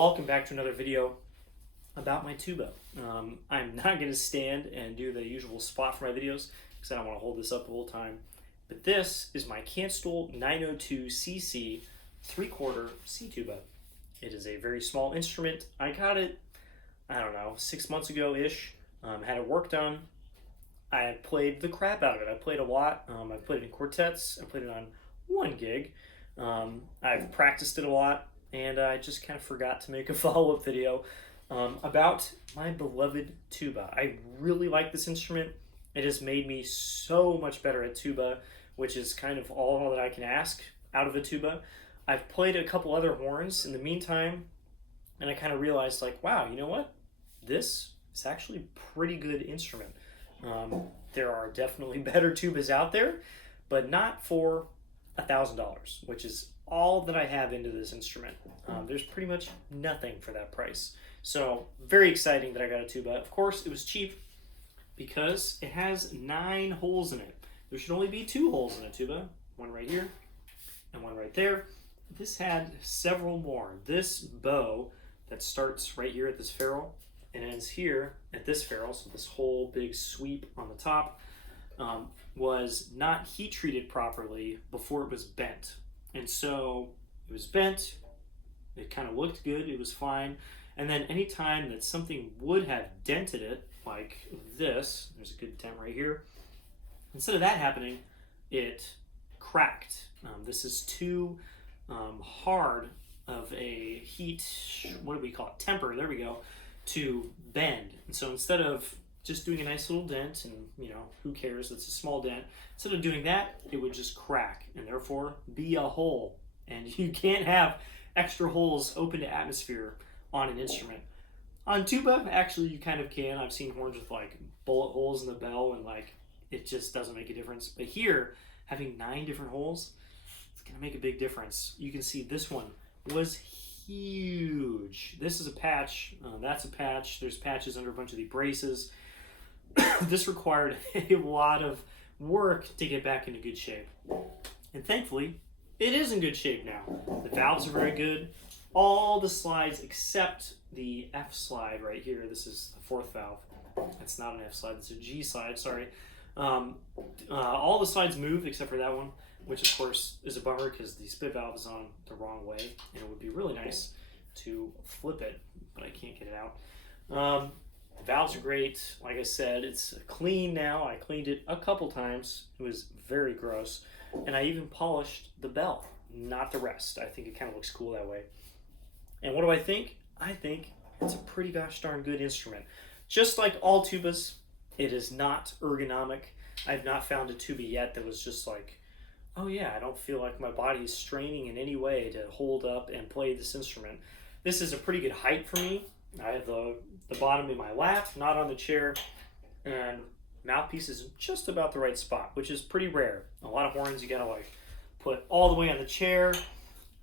Welcome back to another video about my tuba. I'm not going to stand and do the usual spot for my videos because I don't want to hold this up the whole time. But this is my Kanstul 902cc 3/4 C tuba. It is a very small instrument. I got it, I don't know, 6 months ago-ish. Had it work done. I had played the crap out of it. I played a lot. I played it in quartets. I played it on one gig. I've practiced it a lot. And I just kind of forgot to make a follow-up video about my beloved tuba. I really like this instrument. It has made me so much better at tuba, which is kind of all that I can ask out of a tuba. I've played a couple other horns in the meantime, and I kind of realized, like, wow, you know what? This is actually a pretty good instrument. There are definitely better tubas out there, but not for $1,000, which is all that I have into this instrument. There's pretty much nothing for that price. So very exciting that I got a tuba. Of course, it was cheap because it has 9 holes in it. There should only be 2 holes in a tuba, one right here and one right there. This had several more. This bow that starts right here at this ferrule and ends here at this ferrule, so this whole big sweep on the top, was not heat treated properly before it was bent. And so it was bent, it kind of looked good, it was fine. And then any time that something would have dented it, like this, there's a good dent right here, instead of that happening, it cracked. This is too hard of a heat, what do we call it, temper, there we go, to bend. And so instead of just doing a nice little dent, and who cares, it's a small dent, instead of doing that, it would just crack and therefore be a hole. And you can't have extra holes open to atmosphere on an instrument. On tuba, actually you kind of can. I've seen horns with like bullet holes in the bell and like it just doesn't make a difference. But here, having 9 different holes, it's gonna make a big difference. You can see this one was huge. This is a patch, that's a patch. There's patches under a bunch of the braces. This required a lot of work to get back into good shape. And thankfully, it is in good shape now. The valves are very good. All the slides except the F slide right here. This is the 4th valve. It's not an F slide, it's a G slide, sorry. All the slides move except for that one, which of course is a bummer because the spit valve is on the wrong way, and it would be really nice to flip it, but I can't get it out. The valves are great. Like I said, it's clean now. I cleaned it a couple times. It was very gross. And I even polished the bell, not the rest. I think it kind of looks cool that way. And what do I think? I think it's a pretty gosh darn good instrument. Just like all tubas, it is not ergonomic. I have not found a tuba yet that was just like, oh yeah, I don't feel like my body is straining in any way to hold up and play this instrument. This is a pretty good height for me. I have the bottom in my lap, not on the chair, and mouthpiece is just about the right spot, which is pretty rare. A lot of horns you gotta like put all the way on the chair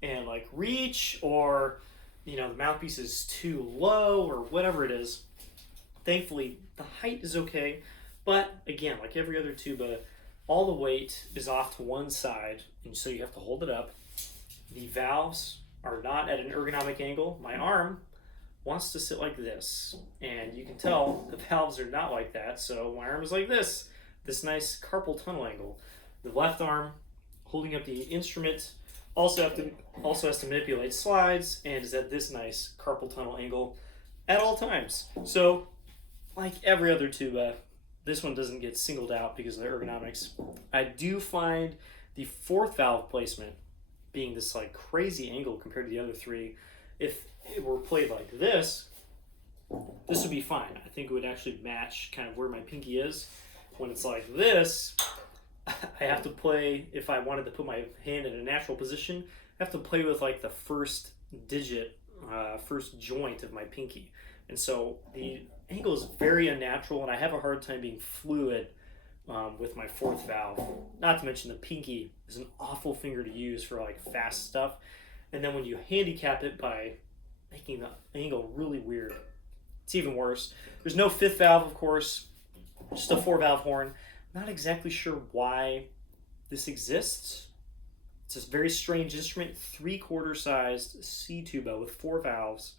and like reach, or the mouthpiece is too low or whatever it is. Thankfully, the height is okay, but again, like every other tuba, all the weight is off to one side, and so you have to hold it up. The valves are not at an ergonomic angle. My arm wants to sit like this, and you can tell the valves are not like that, so my arm is like this nice carpal tunnel angle. The left arm holding up the instrument also has to manipulate slides and is at this nice carpal tunnel angle at all times. So like every other tuba, this one doesn't get singled out because of the ergonomics. I do find the 4th valve placement being this like crazy angle compared to the other 3. If it were played like this would be fine. I think it would actually match kind of where my pinky is. When it's like this, I have to play, if I wanted to put my hand in a natural position, I have to play with like the first digit, first joint of my pinky. And so the angle is very unnatural, and I have a hard time being fluid with my 4th valve. Not to mention the pinky is an awful finger to use for like fast stuff. And then when you handicap it by making the angle really weird, it's even worse. There's no 5th valve, of course, just a 4-valve horn. Not exactly sure why this exists. It's a very strange instrument, 3/4 sized C tuba with 4 valves.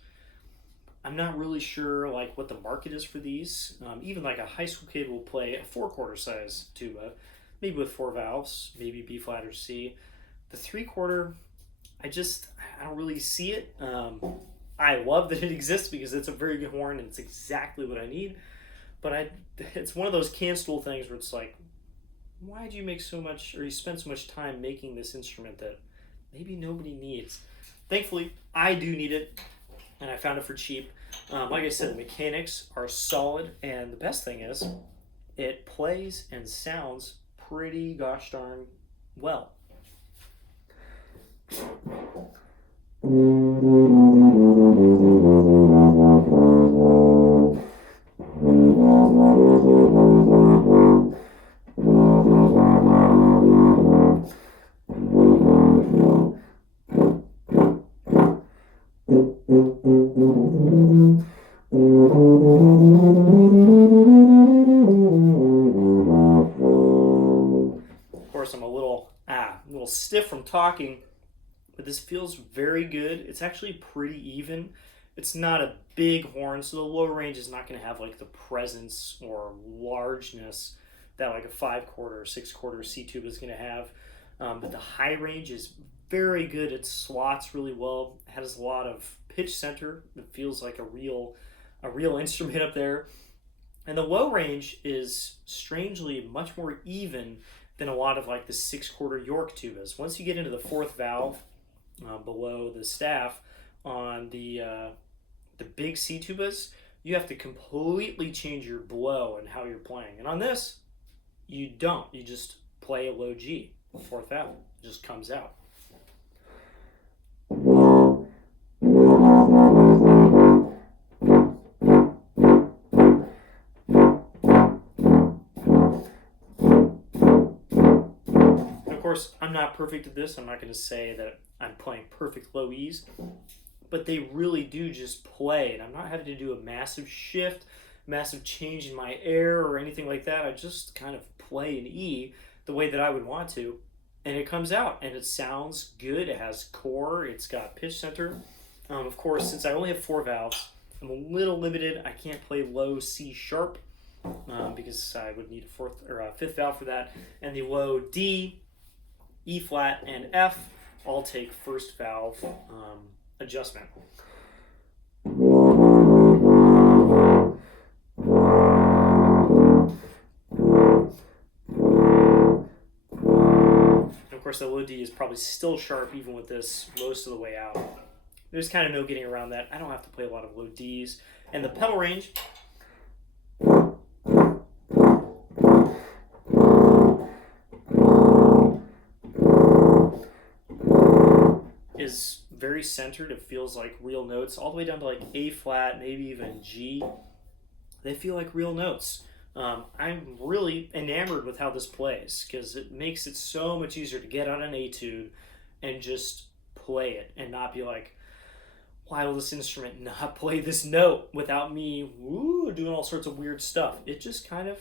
I'm not really sure like what the market is for these. Even like a high school kid will play a 4/4 size tuba, maybe with 4 valves, maybe B flat or C. The 3/4, I don't really see it. I love that it exists because it's a very good horn and it's exactly what I need. But it's one of those Kanstul things where it's like, why did you make so much, or you spend so much time making this instrument that maybe nobody needs? Thankfully, I do need it, and I found it for cheap. Like I said, the mechanics are solid, and the best thing is, it plays and sounds pretty gosh darn well. Of course, I'm a little stiff from talking, but this feels very good. It's actually pretty even. It's not a big horn, so the low range is not going to have like the presence or largeness that like a 5/4 or 6/4 C tuba is going to have. But the high range is very good. It slots really well. It has a lot of pitch center. It feels like a real instrument up there. And the low range is strangely much more even than a lot of like the 6/4 York tubas. Once you get into the 4th valve below the staff on the big C tubas, you have to completely change your blow and how you're playing. And on this, you don't. You just play a low G, 4th valve. It just comes out. Of course, I'm not perfect at this. I'm not going to say that I'm playing perfect low E's, but they really do just play, and I'm not having to do a massive shift, massive change in my air or anything like that. I just kind of play an E the way that I would want to, and it comes out, and it sounds good. It has core, it's got pitch center. Of course, since I only have 4 valves, I'm a little limited. I can't play low C sharp because I would need a 4th or a 5th valve for that, and the low D, E flat, and F all take 1st valve adjustment. And of course, the low D is probably still sharp even with this most of the way out. There's kind of no getting around that. I don't have to play a lot of low Ds. And the pedal range is very centered. It feels like real notes, all the way down to like A flat, maybe even G. They feel like real notes. I'm really enamored with how this plays because it makes it so much easier to get on an etude and just play it and not be like, why will this instrument not play this note without me doing all sorts of weird stuff? It just kind of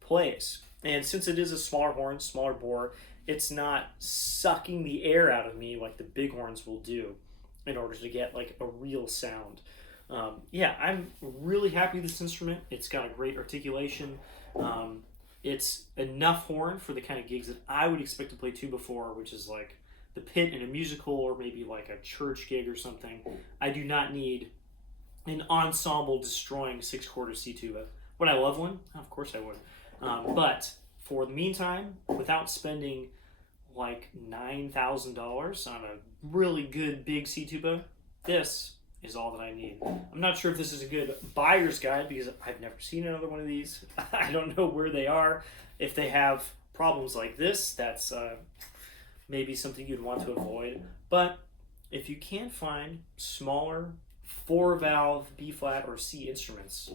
plays. And since it is a smaller horn, smaller bore, it's not sucking the air out of me like the big horns will do in order to get like a real sound. Yeah, I'm really happy with this instrument. It's got a great articulation. It's enough horn for the kind of gigs that I would expect to play tuba for, which is like the pit in a musical or maybe like a church gig or something. I do not need an ensemble destroying 6/4 C tuba. Would I love one? Of course I would. But for the meantime, without spending like $9,000 on a really good big C tuba, this is all that I need. I'm not sure if this is a good buyer's guide because I've never seen another one of these. I don't know where they are. If they have problems like this, that's maybe something you'd want to avoid. But if you can't find smaller 4-valve B flat or C instruments,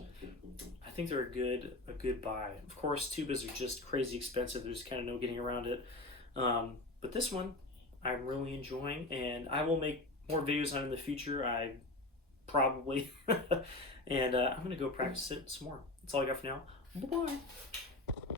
I think they're a good buy. Of course, tubas are just crazy expensive. There's kind of no getting around it. But this one I'm really enjoying, and I will make more videos on it in the future. I probably and I'm gonna go practice it some more. That's all I got for now. Bye bye.